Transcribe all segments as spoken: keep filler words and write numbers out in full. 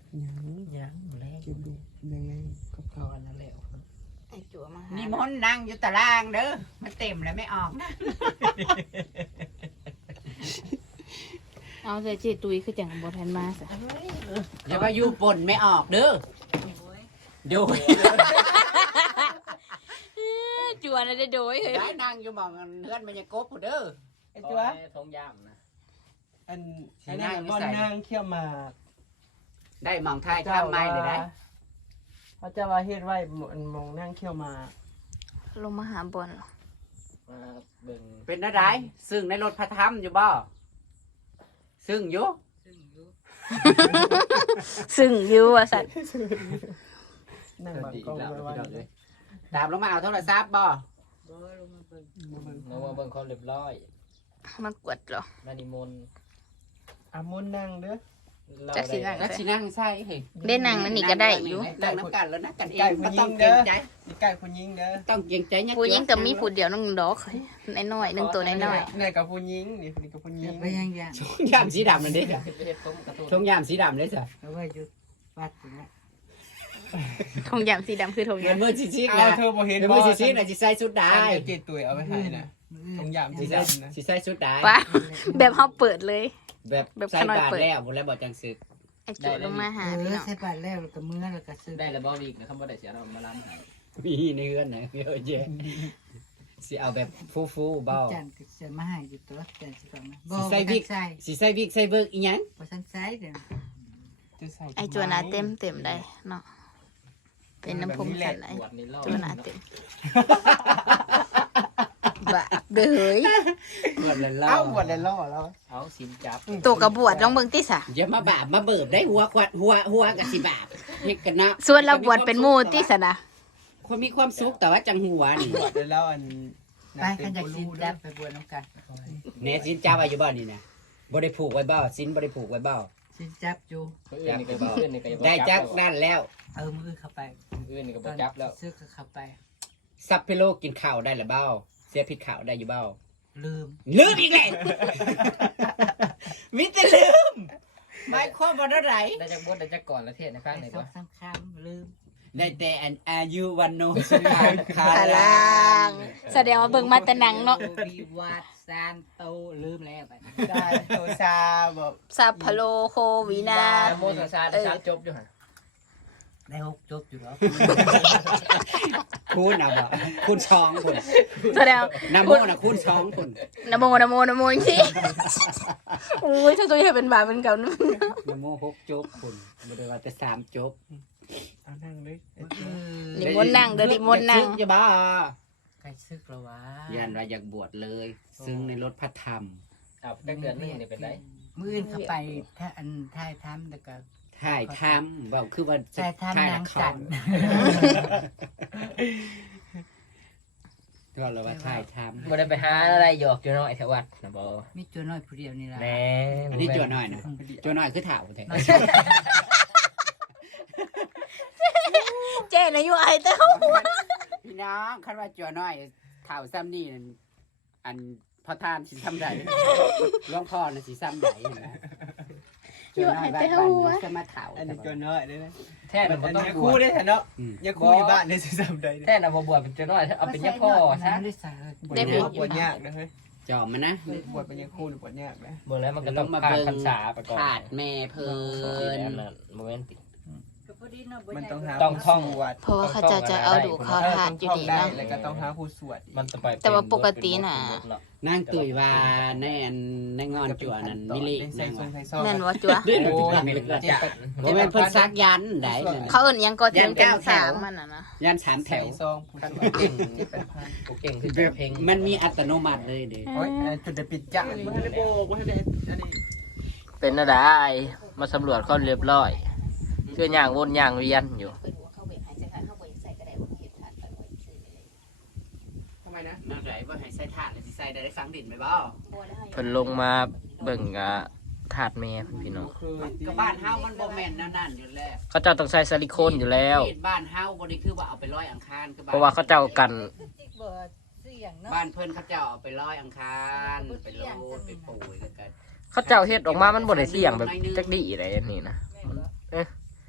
ยังยังแล้วกินดูยังไงกับเขาอันนั้นแล้วไอ้จั่วมานี่มนนั่งอยู่ตารางเด้อมันเต็มแล้วไม่ออกนะเอาใส่เจตุยคือจังบ่ทันมาซะอย่ามาอยู่ปนไม่ออกเด้อโดยจั่วน่ะได้โดยเฮ้ยได้นั่งอยู่หมองเพื่อนมันจะกบผู้เด้อไอ้ตัวทงยามนะอันอันนี้บอลนางเขี้ยวหมากได้หมองทายทำไมเลยได้เขาจะว่าเฮ็ดไว้มองนั่งเขี้ยวหมากลงมาหาบอลมาเบิ่งเป็นอะไรซึ่งในรถพระธรรมอยู่บ่ซึ่งอยู่ซึ่งอยู่ว่าสัตว์นั่งสวับัสงดีกล้องแล้วไว้พี่ไว้น้องเลยดาบลงมาเอาโทรศัพท์บ่เรามาเบิ่งความเรียบร้อยมากวดเหรอนานิมนต์อามุนนั่งเด้อเราจักสิได้นั่งแล้วสินั่งใส่เฮ้ยได้นั่งนั่นนี่ก็ได้อยู่นั่งน้ำกันแล้วนะกันเองไม่ต้องเกรงใจนี่ใกล้ผู้หญิงเด้อต้องเกรงใจเนี่ยผู้หญิงก็มีผู้เดียวนึงดอกน้อยๆหนึงตัวน้อยนี่กับผู้หญิงนี่นี่กับผู้หญิงไปยังยังชงยามสีดำนั่นดิเฮ็ดต้มกระตุ้นชงยามสีดำเลยจ้ะเอาไว้อยู่วัดอยู่นะๆทงยามสีดำคือทงเงิยาน มมือซีซีเอานะเธอบ่เห็นเงินมือซีซีน่ะสิใส่ชุดได้เจ็ดตัวเอาไว้ให้นะตรงยามสิที่ใส่ดำนะสิใส่ชุดได้ป้าแบบเฮาเปิดเลยแบบแบบใส่ขนาดบาทเปิดแล้วบ่แล้วบ่จังสึกไอ้จั่วลงมาหาเอพี่อน้องใส่บาตรแล้วแล้วก็มื้อแล้วก็ซื้อได้แล้วบ่ดีนะครับบ่ได้เสียเรามาล้ำให้มีในเฮือนน่ะเยอะแยะสิเอาแบบฟูๆเบาจันทร์ก็จะมาให้อยู่ตัวจันทร์สิก่อนนะบ่สิใส่ใส่วิวิกกใส่สิใส่วิกใส่เบิกอีหยังบ่ทันใส่เด้อจะใส่ไอ้จั่วหน้าเต็มเต็มได้เนาะเป็นน้ำพรมสันไอ้บวชนี่รอดจั่วหน้าเต็มบะเด้อเฮ้ยหมดแล้วเอ้าหมดแล้วล่อแล้วเอาสินจับตัวกระบวดลองเบิ่งติซะอย่ามาบาปมาเบิบได้หัวขวัดหัวหัวก็สิบาปเฮ็ดกันเนาะส่วนเราบวชเป็นหมู่ติซะนะคนมีความสุขแต่ว่าจังหัวนี่หมดแล้วอันไปขันจากสินจับไปบวชน้ำกันแน่สินจ้าไว้อยู่บ่นี่นะบ่ได้ผูกไว้บ่สินบ่ได้ผูกไว้บ่สินจับอยู่มื้ออื่นนี่ก็บ่อื่นนี่ก็บ่ได้จักแล้วนั่นแล้วเออมือเข้าไปมื้ออื่นนี่ก็บ่จับแล้วซื้อก็เข้าไปซับเพโลกินข้าวได้หรือเปล่าเสียผิดข้าวได้อยู่เปล่าลืมลืมอีกแล้วมิแต่ลืมหมายความว่าเท่าไหร่ได้จักบวชได้จักก่อนละเทศนะครั้งไปนี้สอบ่งสามคำลืมได้แต่อันอายุวันโนสุขังคาขาลัลางแสดงว่าเบิ่งมาแต่หนังเนาะวิวัฒซานโตลืมแล้วไปได้โตซาบอกสัพพโลโควินาโมสสาสสาจบอยู่หั่นได้หกจบอยู่แล้วคูณเอาบ่คูณช้องคุณแสดงน้ำโมน่ะคูณช้องคุณนะโมนะโมนะโมจริงๆโอ้ยถ้าตัวใหญ่เป็นบาปเป็นเก่านะน้ำโมหกจบคุณบ่ได้ว่าแต่สามจบเอานั่งเลยนิมนต์นั่งเด้อนิมนต์นั่งอย่าบ้าใครซึกแล้ววะยันว่าอยากบวชเลย ซึ่งในรถพระธรรมเอาจักเดือนหนึงนี่เป็นไดมื้ออื่นเข้าไปถ้าอันท้ายทำแล้วก็ถ่ายทำบอกคือว่าถ่ายทำนางสันก็เราว่าถ่ายทำบ่ได้ไปหาอะไรหยอกอยู่เนาะไอ้แถววัดนะบ่มีตัวน้อยผู้เดียวนี่ล่ะแหน่อันนี้จัวหน่อยนะจัวหน่อยคือถ่าวแท้เจ๊นะอยู่ไอ้เต้าพี่น้องคันว่าจัวหน่อยถ่าวซ้ำนี่นั่นอันพอทานสิซ้ำใดหลวงพ่อน่ะสิซ้ำใดนะจัวหน่อยบ้านบ้านนี้จะมาถ่าวอันนี้ตัวน้อยได้ไหมแท้น่ะบ่อันต้องนี้บคู่วชได้เนาะอย่าคู่อยู่บ้านได้สิจำได้แท้น่ะบ่บวชเป็นจักน้อยเอาเป็นยาพ่อซะไม่ได้ใส่เลยบวชยากบวชยากนะเฮ้ยจอมมันนะบวชเป็นยังคู่หรือบวชยากนะเบิ่งแล้วมันก็ลต้องงมาผ่านเบิ่งพรรษาไปก่อนขาดแม่เพิ่นโมเมนติมันต้องหาต้องท่องผู้สวดเพราะว่าเขาจะจะเอาดูเขาทานอยู่ดีได้เนาะแล้วก็ต้องหาผู้สวดมันจะไปแต่ว่าปกติน่ะนางตุยว่าในอันในงอนจัวนั้นมิลิใส่นางทรว่างใส่ซองแม่นว่าจัวเด้อโอ้จัยเป็นงจักบ่แม่นเพิ่นซักยันได้นั่นเขาเอิ้นหยังก็เทียมเป็นสามมันน่ะนะยันสามแถใส่วซองผู้สขั้นวดเก่งที่เป็นพันกูเก่งคือเพลงมันมีอัตโนมัติเลยเด้โอ้ยจุดเดปิดจ้าไม่ได้โบกไม่ได้อันนี้เป็นอะไรมาสำรวจความเรียบร้อยคือย่างวนย่างเวียนอยู่ทำไมนะนั่นไหนว่าให้ใส่ถาดแล้วสิใส่ได้ได้ฝังดินไหมบ่เพิ่นลงมาเบิ่งอ่ะถาดแม่พี่น้องคือก็บ้านเฮามันบ่แม่นแนวนั้นอยู่แล้วเขาเจ้าต้องใส่ซิลิโคนอยู่แล้วบ้านเฮาบ่ได้คือว่าเอาไปลอยอังคารคือเพราะว่าเขาเจ้ากันบ้านเพิ่นเขาเจ้าเอาไปลอยอังคารไปโลดไปปุ๋ยแล้วกันเขาเจ้าเฮ็ดออกมามันบ่ได้เสี่ยงแบบจักดีอะไรอันนี้นะเอ๊ะ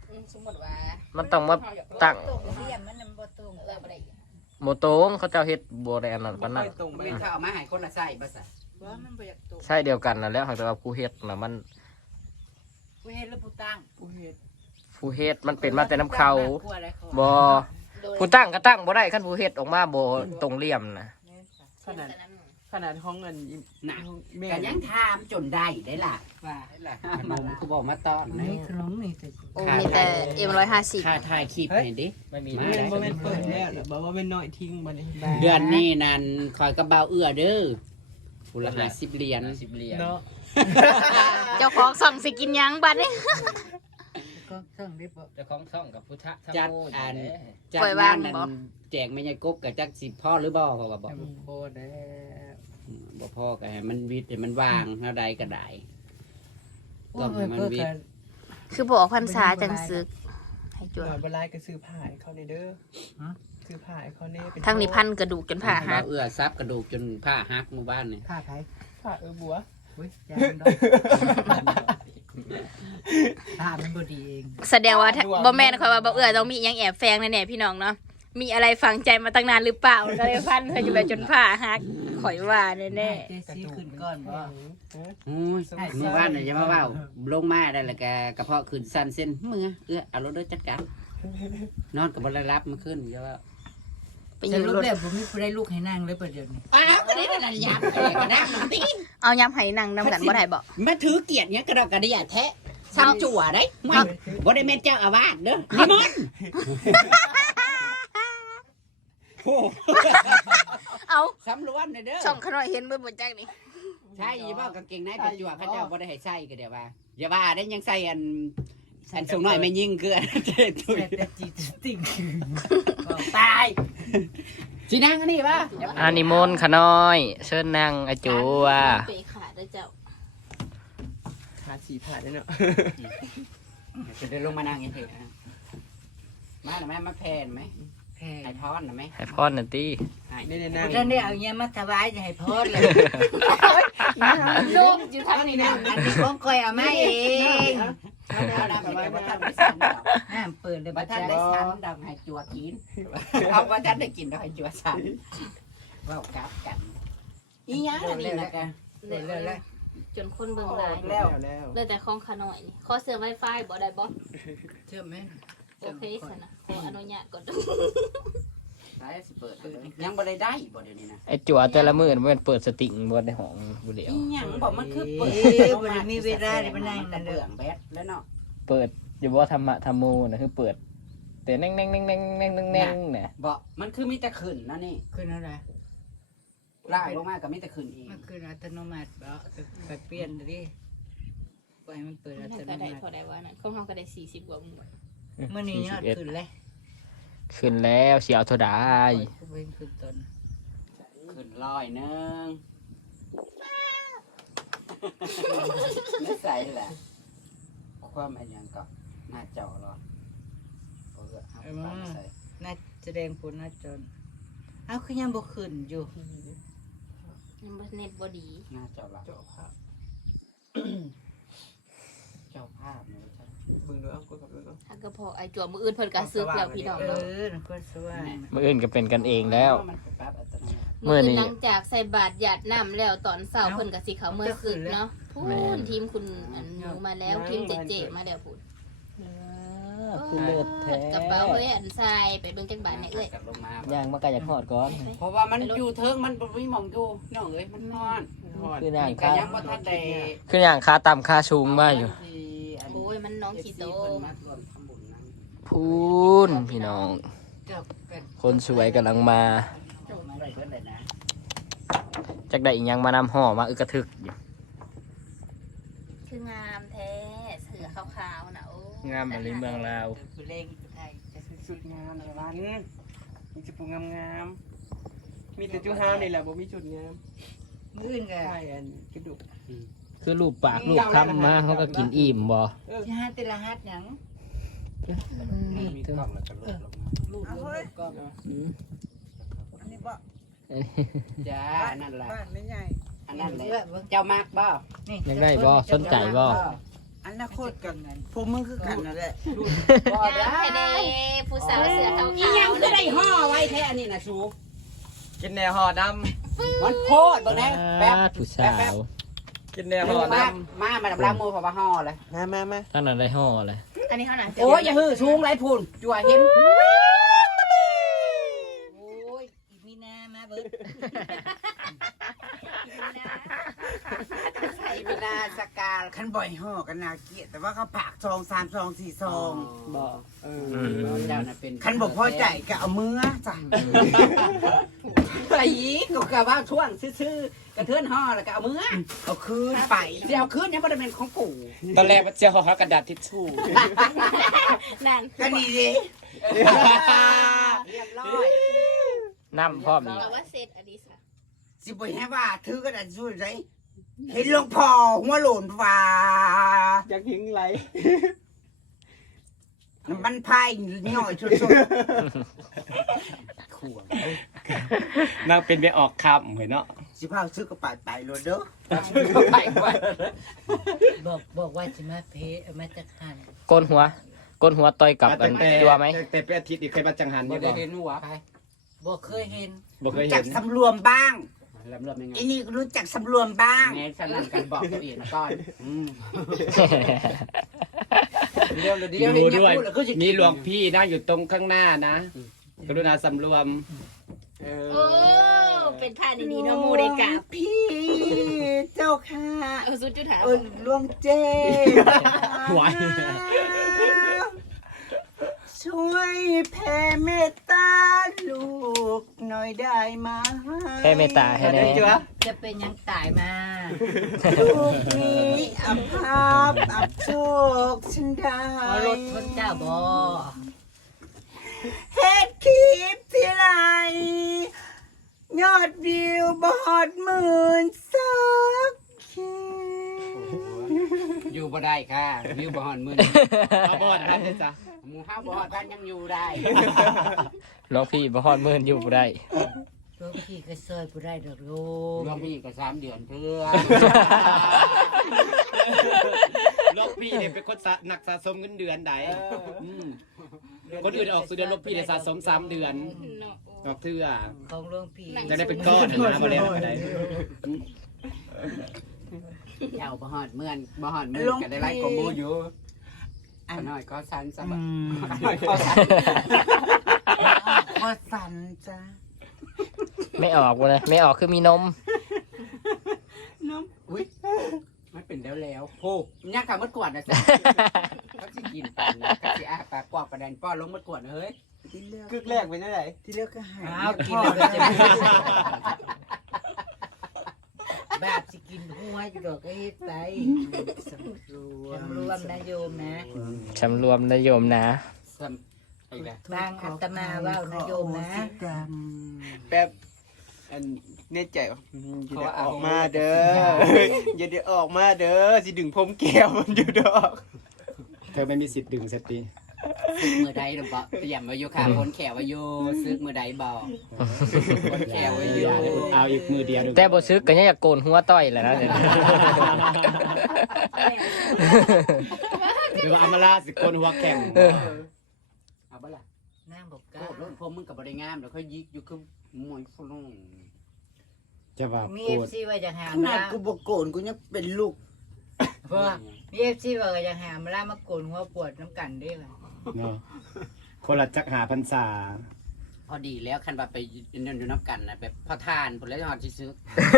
มันต้องมาตั้งตรงเรียมมันนำบ่ตรงเออบ่ได้โมโตงเขาเจ้าเฮ็ดบ่ได้อันนั้นปานนั้นตรงไปไม่ถ้าเอามาให้คนละไส้บ่ซะว่ามันบ่อยากตรงใช่เดียวกันนั่นแหล้วแต่ว่าผู้เฮ็ดน่ะมันผู้เฮ็ดหรือผู้ตั้งผู้เฮ็ดผู้เฮ็ดมันเป็นมาแต่น้ำเขากลัวอะไรเขาบ่ผู้ตั้งก็ตั้งบ่ได้คันผู้เฮ็ดออกมาบ่ตรงเหลี่ยมนะขนาดขนาดห้องเงินน่ะแม่ก็ยังถามจนได้ได้ล่ะว่าขนมคือบอกมาต้อนนี่ขนมนี่แต่โอ้มีแต่เอ็มร้อยห้าสิบค่าถ่ายคลิปให้ดิไม่มีมาแม่บ่แม่นเปิดแล้วบอกว่าเป็นน้อยทิ้งบัดนี้เดือนนี้นั่นคอยกระเบาเอื้อเด้อผู้ละห้าสิบเหรียญสิบเหรียญเนาะเจ้าของสั่งสิกินหยังบัดนี้ก็ต้องได้บ่เจ้าของช่องกับพุทธะจัดอัน จัดปล่อยวางนั่นบ่แจกไม่ใช่กบกับจักสิพ่อหรือบ่เพราะว่าบอกโคตรแล้วบ่พ่อก็ให้มันวิทย์ให้มันวางเท่าใดก็ได้โอ้ยเพิ่นก็คือบอกพรรษาจังซึกให้จหวน่อยบ่ลายก็ซื้อผ้าให้เขาในเด้อซื้อผ้าให้เขาในเป็นทั้งนี้พันกระดูกจนผ่าหักเอื้อซับกระดูกจนผ้าหักหมู่บ้านนี่ผ้าไผผ้าเออบัวอุ้ยยางดอกผ้ามันบ่ดีเองแสดงว่าถ้าบ่แม่นคอยว่าบ่เอื้อต้องมีอิหยังแอบแฝงแน่ๆพี่น้องเนาะมีอะไรฝังใจมาตั้งนานหรือเปล่าก็เลยพันเธออยู่แบบจนผ่าหักข่อยว่าแน่เจซี่ขึ้นก่อนบ่โอ้ยหมู่บ้านน่ะจะมาเว้าลงมาได้แล้วก็กระเพาะขึ้นสั่นเส้นมือเอื้อเอารถเด้อจัดการนอนก็บ่ได้รับมันขึ้นอย่าว่าๆไปอจะยู่ลูกรถแล้วผมมีผู้ได้ลูกให้นั่งเลยประเดี๋ยวนี้อ้าวก็ได้นั่นยับก็ได้มันติเอายำไหนั่งนำกันบ่ได้บ่มาถือเกียรติเนี้ยกระดอกกระเดียแท้ซ้ำจั่วได้ไม่บ่ได้แม่นเจ้าอาวาสเด้อนิมนต์โอ้เอาสำรวมเด้อช่องขน้อยเห็นเบิ่บ่จักนี่ใช่ยี่บ่กางเกงในเป็นจั่วเขาเจ้าบ่ได้ให้ใส่ก็เดี๋ยวว่าอย่าว่าได้ยังใส่อันอันสูงน้อยไม่ยิ่งคืออันเจ็ดตุ้ยแต่แต่จีติ่งตายสินางอันนี้ป่ะอานิมนต์ขน้อย เชิญนั่งอาจูว่าเปขาดเด้อเจ้าขาสีผ้าได้เนาะจะเดินลงมานั่งยังเถอะมาหน่อยไหมมาแพนไหมแพ้ไอพอนหน่อยไหมให้พรนั่นติไม่ได้นั่งท่านได้เอาเงี้ยมาถวายจะให้พรเลยโลมอยู่ทางนี้นะอันนี้ของคอยเอามาเองเอาน้ำไปว่าท่านได้สั่นดอกน้ำเปิดเลยว่าบัดท่านนี้ได้สั่นดอกให้จั่วกินเอาว่าท่านได้กินดอกให้จั่วสั่นว่าวกับกันอีหยังอันนี้นะกันเปิดเลยเลยจนคนเบิ่งหลายแล้วแล้วเลยแต่ของขน้อยนี่ขอเสื้อ Wi-Fi บ่ได้บ่เชื่อไหมโอเคซั่นนะขออนุญาตก่อนได้สิเปิดยังบ่ได้ได้บ่เดี๋ยวนี้นะไอ้จั่วแต่ละมื้อมันเปิดสติงบ่ในห้องบ่เดียวอีหยังบอกมันคือเปิดมันมีเวลาได้มานั่งแต่นั่นเด้เบื่ออแบดแล้วเนาะเปิดอย่าบอกว่าธรรมะธรรมโมนะคือเปิด แต่แน่งแน่งแน่งแน่งแน่งแน่งแน่งเนี่ยบอกมันคือมีแต่ขึ้นนะนี่ขึ้นอะไรลากลงมาก็มีแต่ขึ้นอีกมันขึ้นอัตโนมัติบ่ไปเปลี่ยนดิปล่อยมันเปิดอันั่นตก็โนได้มัติเท่าใดว่านั่นของเฮาก็ได้สี่สิบกว่าหมู่เมื่อนี้ยอดขึ้นเลยขึ้นแล้วเสียเอาเท่าใดเว้นขึ้นตอนขึ้นร้อยหนึงไม่ใส่แหละความอันยังก็หน้าจอรอเปิดเอาไปใส่น่าแสดงผลน่าจนเอาคือยังบ่ขึ้นอยู่ยังบ่เน็ตบ่ดีหน้าจอหลักเจาะภาพเจ้าภาพเนี่ยใช่เบิ่งดูเอากดกับดูเอาถ้าก็พอไอ้จั่วมื้ออื่นเพิ่นก็ซึกแล้วพี่น้องเอเนาะอนั่นก็สว่างมื่ออื่นก็เป็นกันเองแล้วมันเป็นแป๊บอัตโนมัติมื้มื้ออนี้หลังจากใส่บาตรหยาดน้ำแล้วตอนเช้าเพิ่นก็สิเข้าเมื่อซึกเนาะพูนทีมคุณอันหนูมาแล้วทีมเจเจมาแล้วพูนคือเลิศแท้กระเป๋าเฮ้ยอันทรายไปเบิ่งจังบาทเนี่ยเอ้ยกลับลงมาย่างมาไกลจากหอดก่อนเพราะว่ามันอยู่เทิงมันบ่มีหมองอยู่น้องเอ้ยมันนอนคือย่างก็คายังบ่ทันได้คืออย่างคาต่ำคาชูงมาอยู่โอ้ยมันน้องขี้โตพูนพี่น้องเกับกันคนสวยกำลังมาจบมาได้เพิ่นเลยนะจักได้อีกยังมานำห่อมาอึกกระทึกอยู่คืองามแท้เสือขาวๆน่ะโอ้งามอะไรเมืองลาวผู้เล่งผู้ไทยจะสุดงามในวันมีจุดปูงามๆมีแต่จุดห้าวนี่แหละบ่มีจุดงามมื้ออื่นก็ใช่อันกระดูกคือรูปปากรูปคำมาเขาก็กินอิ่มบ่สิหาแต่ละหัดหยังมีกล้องแล้วก็ลดลงมาลูกลงก็จ้าอันนั่นแหละบ้านไม่ใหญ่อันนั้นเลยเจ้ามากบ่นี่อยากได้บ่สนใจบ่อัอนาคตกับพวกมึงคือกันนั่นแหละบ่ยาได้มเทเดผู้สาวเสือขาวอีหยังคือได้ห่อไว้แท้อันนี้นะสูกินแนวห่อดมันโพดเบิ่งแน่แบบผู้สาวำกินแนวห่ห่ออดมามามาดับล้างมือเพราะว่าห่อเลยำมามามาตั้งนั้นได้ห่อเลยอันนี้เขาหนังโอ้ยอย่าฮือสูงไรพูนจั่วเห็นโอ้ยอีมีนามาเบิดอีมินาสกาลคันบ่อยห่อกันนาเกลียดแต่ว่าเขาปากซองสามซองสี่ซองบ่เออเจ้าน่ะเป็นคันบอกพอใจก็เอามือจ้ะไอ้ยีกก็กะว่าช่วงซื่อๆกระเทือนห่อแล้วก็เอามือเอาคืนไปเดี๋ยวคืนยังบ่ได้เป็นของกูตอนแรกมันจะห่อกระดาษทิชชู่นั่นก็นี่ดิเรียบร้อยน้ำพร้อมอีกแต่ว่าเซตอดิสอะสิบ่ให้ว่าถือกระดาษช่วยไรเห็นหลวงพ่อหัวโหลนว่าอยากหิงไหลมันพายย่อยสุดขวงนางเป็นไปออกคำเหมือนเนาะๆสิพาซื้อกระป๋าไปรถเด้อไปไว้บอกบอกว่าจะมาเพมาจากหันก้นหัวก้นหัวต่อยกับอันจัวไหมแต่เป็นอาทิตย์อีกเคยมาจังหันบ่นี่ได้บ่เห็นหัวไปบอกเคยเห็นบ่เคยจัเห็กนสำรวมบ้างลำเริ่มยังไงอันนี้รู้จักสำรวมบ้างแม่ฉันนั่งกันบอกตัวเองก่อนอืมเดี๋ยวเดี๋ยวดูเดี๋ยวด้วยพูดแล้วก็จะมีหลวงพี่นั่งอยู่ตรงข้างหน้านะกรุณาสำรวมเอโอ้อเป็นผ้าดีๆเนาะมูได้กราบพี่เจ้าค่ะเอาสุดจุดหาเออหลวงเจไหวช่วยแผ่เมตตาลูกหน่อยได้ไหมแค่เมตตาให้แน่ได้จ้ะจะเป็นยังตายมาลูกนี้อับภาพอับโชคฉันได้รถชนเจ้าบ่เฮ็ดคลิปที่ไรยอดวิวบอดหมื่นสักคลิปอยู่บ่ได้ค่ะวิวบ่ฮอนมื้อเอาบอดนะจ๊ะหมู่ห้าบ่ฮอดบ้านยังอยู่ได้หลวงพี่บ่ฮอดมื่นอยู่บ่ได้รถขี่ก็ซอยผู้ได้ดอกโยหลวงพี่ก็สามเดือนเพื่อหลวงพี่เนี่ยเป็นคนสะหนักสะสมเงินเดือนใดมคนอื่นออกสุดเดือนหลวงพี่เนี่ยสะสมสามเดือนเนาะออกเทื่อของหลวงพี่จะได้เป็นก้อนนะมาเล่นอะไรเจ้าบ่ฮอดเมื่อนบ่ฮอดมื้อก็ได้ไล่กว่าหมู่อยู่ขน้อยก็สันซะบ่ขน้อยก็สันก็สั่นจ้ะไม่ออกบ่เลยไม่ออกคือมีนมน้ำอุ้ยมันเป็นแล้วแล้วโหยักษ์ขามันกวดนะจ๊ะเขาสิกินปันนะเขาสิอาปากกวาดประเด็นป้อนลงมันกวดเฮ้ยที่เลือกกึกแรกเป็นยังไงที่เลือกก็หายอ้าวกินพ่อแล้วจะจะไม่แบบสิกินหัวอยู่ดอกก็เฮ็ดไปสำรวสำรวมนะโยมนะสำรวมนะโยมนะซ้ำไอ้แบบบางอาตมาว่าวนะโยมนะกรรมแป๊บอันเน่ใจว่าอย่าได้ออกมาเด้ออย่าได้ออกมาเด้อสิดึงผมแก้วมันอยู่ดอกเธอไม่มีสิทธิ์ดึงสติซึกมือใดหรือเปล่าเตรียมไว้อยู่ค่ะคนแขวไว้อยู่ซึกมือใดบอกคนแขวไว้อยู่เอาอีกมือเดียวดูแต่บ่ซึกก็ยังอยากโกนหัวต่อยแหละนะเดี๋ยวนี้หรือว่าอามาลาสิคนหัวแข็งเอาบ่ล่ะนั่งบอกโคก้าตรรุ่นผมมึงกับบริงามเดี๋ยวเขายิกอยู่คือมวยฟลุงจะว่ามีโกเอรฟธซีว่าจะหาขมานาดละกูบอกโกนกูยังเป็นลูกเพราะว่ามีเอฟซีว่าจะหามาละมาโกนหัวปวดน้ำกันด้วยล่ะเนาะคนละจักหาพรรษาพอดีแล้วคันว่าไปนั่นอยู่น้ำกันนะแบบพอทานผลแล้วหอดชิซึก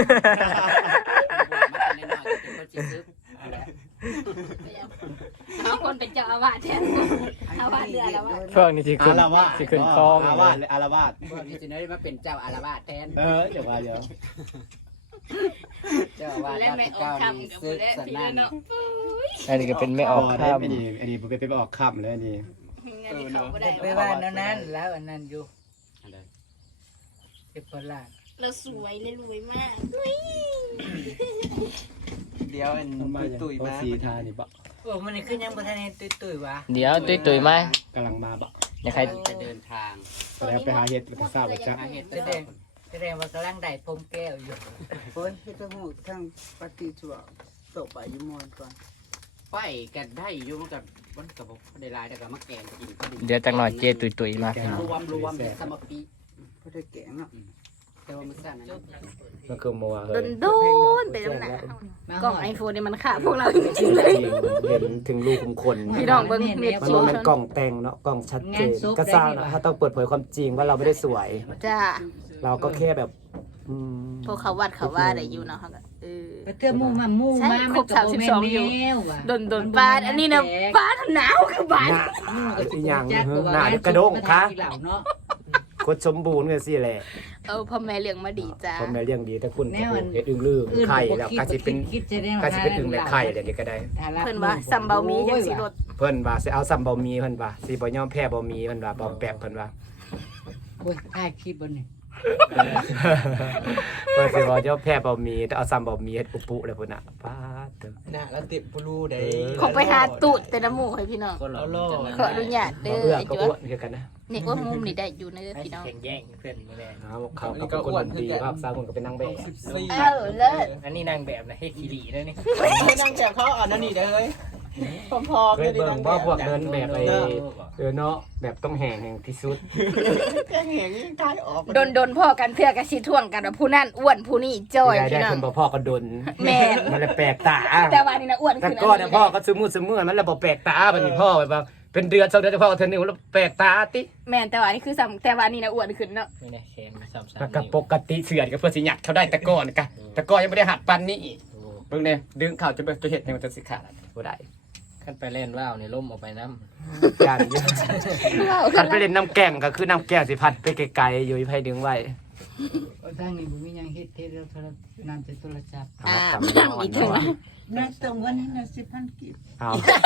มาเป็นน้อยๆเป็นคนชิซึกเอาละเอาคนเป็นเจ้าอาวาสแทนอาวาสเรือแล้วว่าช่วงนี้สิขึ้อาน ละวาดสิขึ้นคลองอารวาสเลยอารวาสพวกนี้จะได้มาเป็นเจ้าอารวาสแทนเออเดี๋ยวว่าเดี๋ยวเจ้าอาวาสและราไม่ชออกเก้าคำนี่กับซึกและสพี่นั่นเนาะอันนี้ก็เป็นไม่ออกได้ข้ามอันนี้อันนี้ไปไปออกคำเลยอันนี้งานนี้เขาบ่ได้ไปว่านั้นนั้นแล้วอันนั้นอยู่เจ็บปวดหลังเราสวยเลยรวยมากเดี๋ยวอันตุยมาสีทานี่บ่โอ้มันนี่ขึ้นยังบ่ทันเห็นตุยๆวะเดี๋ยวตุยๆมากำลังมาบ่อยากให้จะเดินทางแล้วไปหาเห็ดไปทราบว่าจักมาเห็ดแสดงแสดงว่ากำลังได้พรมแก้วอยู่โอ้ยให้ต้องหูทั้งปฏิจจวบตกไปยมอนก่อนไปกันได้อยู่มันกับมันกับได้ลายแต่ก็มาแกงกินก็เดี๋ยวจังหน่อยเจตุยตุยๆมาแกงรวมรวมสมปีบ่ได้แกงเนาะแต่ว่ามันสั้นนะมันคือมัวโดนโดนไปตรงหน้ากล้องไอโฟนนี่มันค่ะพวกเราจริงๆเลยเห็นถึงลูกคุมคนพี่น้องเบิ่งเม็ดมันชิวว่ามันกล่องแต่งเนาะกล่องชัดเจนก็ทราบนะถ้าต้องเปิดเผยความจริงว่าเราไม่ได้สวยจ้าเราก็แค่แบบอืมพวกเขาวัดเขาว่าได้อยู่เนาะเขาก็เออไปเทื่อหมู่มาหมู่ใช่มาครบสามสิบสองอยู่ โดนโดนปลาอันนี้นะปลาหนาวคือบาดหน้าอีกอย่างหนึ่งหน้าเดี๋ยวกระด้งค่ะเนาะโคตรสมบูรณ์กันสิแหละเออพ่อแม่เลี้ยงมาดีจ้าผมในเรื่องดีแต่คุณเฮ็ดอึ้งลือไข่แล้วก็สิเป็นก็สิเป็นอึ้งในไข่เดี๋ยวนี้ก็ได้เพิ่นว่าซัมเบามีจังสิรถเพิ่นว่าสิเอาซ้ำบ่มีเพิ่นว่าสิบ่ยอมแพ้บ่มีเพิ่นว่าบ่แปบเพิ่นว่าโอ้ยถ่ายคลิปบ่นี่เพิ่นสิบ่ยอมแพ้บ่มีแต่เอาซ้ำบ่มีเฮ็ดอุปุเลยพุ่นน่ะปาดเด้อน่ะแล้วติดปลูได้คงไปหาตูดแต่น้ำหมูให้พี่น้องคนเราจังนั้นขออนุญาตเด้บ่อเอื้อไอ้ก็จัวอ้วนคือกันนะนี่ว่ามุมนี่ได้อยู่เด้อพี่น้องแข่งแย่งเพื่อนมาแล้เอาเขาก็เป็นคนดีภาพสาวคนก็เป็นนางแบบสิบสี่เออเลิศอันนี้นางแบบนะเฮ็ดขี้หลีนะนี่ให้นั่งแจกเขาอ่านนั่นนี่เด้อเฮ้ยพร้อมๆเคยเบิ่งบ่พวกเดินแบบไอ้เออเนาะแบบต้องแห้งแห่งที่สุดแกงแหงนี่ทายออกโดนโดนพ่อกันเพื่อกระชิท่วงกันว่าผู้นั่นอ้วนผู้นี่จ้อยได้ได้พี่น้อคงนบ่พ่อก็ดนแม่นมันเลยแปลกตาแต่ว่านี่นะอ้วนแต่ขึ้นก่อนน่ะพ่อก็ซื้อมือซื้อมือมันเลยบ่แปลกตาบัดนี้พ่อแบบว่าเป็นเดือนสองเดือนพ่อก็เทื่อนึงแล้วแปลกตาติแม่นแต่ว่านี่คือซ้ำแต่ว่านี่นะอ้วนขึ้นเนาะนี่นะแคนสามสามแล้วก็ปกติเสือดก็เพื่อสิหยัดเขาได้แต่ก่อนกะแต่ก่อนยังไม่ได้หัดปันนี่เบิ่งแน่ดึงเข้าจะเบิ่งจะเฮ็ดให้มันจะสิขาดบ่ได้ขั้นไปเล่นว่าวนี่ล่มออกไปน้อย่างเดียวคันไปเล่นน้ำแก้มก็คือน้ำแก้วสิพัดไปไกลๆอยู่ให้ไผดึงไว้ทางนี้บ่มีหยังเฮ็ดเทศแล้วโทรนำแต่โทรศัพท์อ่าตามนั่งอีกถึงนะน่าตรงวันนี้น่ะสิบพันกีบเอา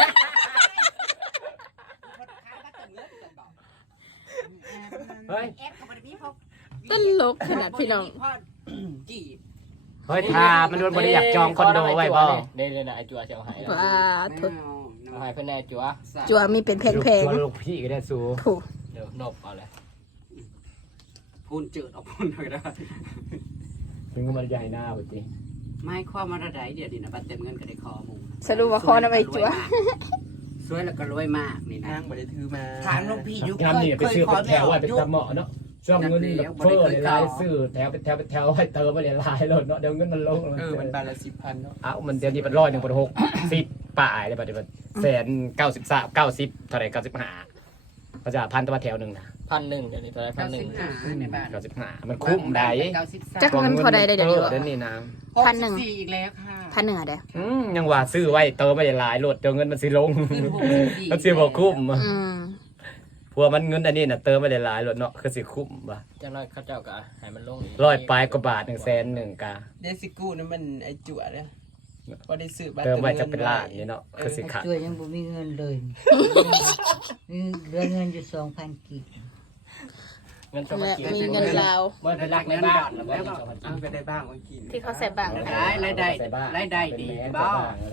เฮ้ยตลกขนาดพี่น้องจีบเฮ้ยทามันโดนบ่ได้อยากจองคอนโดไว้บ่ได้เลยนะไอ้จัวจะเอาให้ว้าทุเอาให้เพื่อนแน่จัวจัวมีเป็นแพงตัวลูกพี่ก็ได้สู้ๆถูกเดี๋ยวนบเอาเลยพูนจืดออกพูนหน่อยได้ถึงก็มันใหญ่หน้าบ่จริงไม่ความมาระดับเดียวนี่นะบัตรเต็มเงินก็ได้คอหมูสรุปว่าคอนำไปจัวสวยแล้วก็รวยมากนี่นะนางบ่ได้ถือมาถามหลวงพี่ยุคงานนี่ไปซื้อเป็นแถวไว้เป็นยุคตะเหมาะเนาะช่วงเงินแบบเฟ้อหลายๆซื้อแถวเป็นแถวเป็นแถวให้เติมไปหลายๆโลดเนาะเดี๋ยวเงินมันลงเออมันบาทละสิบพันเนาะอ้าวมันเดี๋ยวนี้มันร้อยหนึ่งพันหกสิบป่ายเลยบัดนี้มันแสนเก้าสิบสามเก้าสิบเท่าไหร่เก้าสิบห้าพระจ่าพันตัวแถวหนึ่งนะพันหนึ่งเดี๋ยวนี้ตัวได้พันหนึ่งในบ้านเก้าสิบห้ามันคุ้มได้จักเงินพอได้ได้เดี๋ยวนี้เออวะเดี๋ยวนี้นะพันหนึ่งสี่อีกแล้วค่ะพันหนึ่งอะเด้ออืมยังว่าซื้อไว้เติมไม่ได้หลายโลดเดี๋ยวเงินมันสิลงมันสิบ่คุ้มอะอืมเพราะว่ามันเงินอันนี้น่ะเติมไม่ได้หลายโลดเนาะคือสิคุ้มป่ะจังน้อยเขาเจ้าก็ให้มันลงร้อยปลายกว่าบาทหนึ่งแสนหนึ่งกะเดซิกูนั่นมันไอ้จั่วเด้อพอได้ซื้อบัตรเติมไว้จะเป็นล้านนี่เนาะคือสิขาดช่วยยังบ่มีเงินเลยนี่เหลือเงินอยู่สองพันกีบเงินสองพันและกีบมีเงินลาวมันเป็นรักในบ้านแล้วก็เอาไปได้บ้างวันกินที่เขาใส่บางรายได้รายได้รายได้ดีบ้าร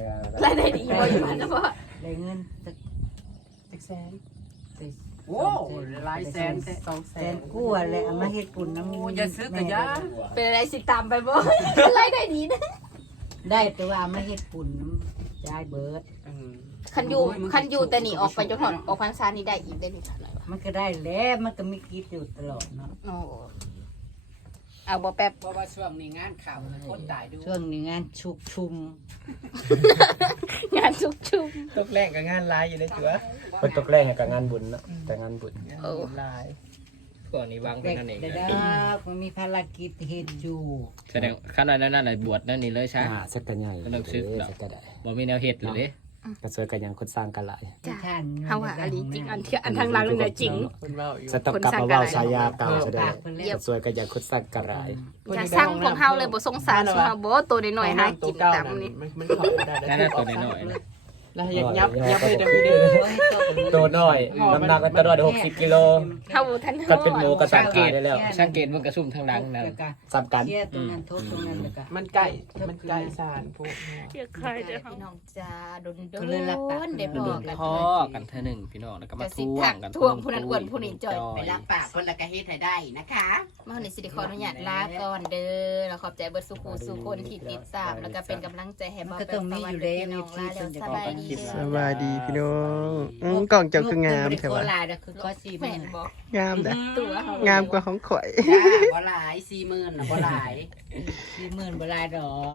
ายได้ดีบ่อยู่บ้านนะพ่อได้เงินสักสิบแสนสิบโอ้หลายแสนสองแสแสนนกว่าเลยเอามาเฮ็ดปุ่นน้ำโอ้จะซื้อกระยาเป็นอะไรสิตามไปบ่รายได้ดีนะได้แต่ว่าเอามาเฮ็ดปุ่นน้ำยายเบิดคันอยู่คันอยู่แต่นี่ออกไปจนหอดออกพรรษานี่ได้อีกได้นี่ค่ะหน่อยมันก็ได้แล้วมันก็มีกิจอยู่ตลอดเนาะโอ้เอาบ่แป๊บเพราะว่าช่วงนี้งานข่าวคนตายดูช่วงนี้งานชุกชุมงานชุกชุมตกแรกกับงานลายอยู่ในจั่วเป็นตกแรกให้กับงานบุญเนาะแต่งานบุญโอ้ลายก่อนนี้วางเป็เด็นกนั่นเองเด็กมันมีภารกิจเฮ็ดอยู่แสดงขั้นนั้นนั่นแหละบวชนั่นนี่เลยใช่อ่าสักกันใหญ่เลิกซื้อดอกสักกันได้บ่มีแนวเห็ดเลยกระสวยกันยังคนสร้างกันหลายจ้ะท่านเฮาว่าอลีจริงอันที่อันทางหลังนี่น่ะจริงคนเว้าอยู่จะต้องกลับมาเว่าฉายาเก่าแสดงเพิ่นเยี่แล้ยมวกระสวยกันยังคนสร้างกันหลายจะสร้างของเฮาเลยบ่สงสารสุเฮาบ่ตัวน้อยๆหากินตามนี่มันมันขอได้นั่นน่ะตัวน้อยๆนะแล้วยับยับยับให้ได้ไม่ได้ตัวน้อยน้ำหนักก็ตัวน้อยหกสิบกิโลเฮาทันก็เป็นหมูกระสังเกตได้แล้วสังเกตมันกระซุ่มทางหลังนะแล้วก็สามกันเคลียร์ตรงนั้นโทษตรงนั้นแล้วก็มันใกล้มันใกล้สารพวกเดี๋ยวใครจะพี่น้องจ้าโดนโดก็เลยรับปากนเดี๋ยวพอกันพ่อกันเท่านึงพี่น้องแล้วก็มาจะสิท่วทังกกันท่วงผู้นั้นอ้วนผู้นี้จ่อยไปรับปากคนละกะเฮ็ดให้ได้นะคะมาในสิริขออนุญาตลาก่อนเด้อแล้วขอบใจเบิดสุขูสุคนที่ติดตามแล้วก็เป็นกำลังใจให้บ่าวแป๊บสวัสดีพี่น้องลาแล้วสบายดีคลิปสบายดีพี่น้องอืมกล่องเจ้าคืองามแต่ใช่ว่าปะลายนะคือก็สี่หแม่มื่นนบอกงามเด้อตัวเขางามกว่าของข่อยจ้าบ่หลายสี่หมื่นน่ะบ่หลายสี่หมื่นบลายดอก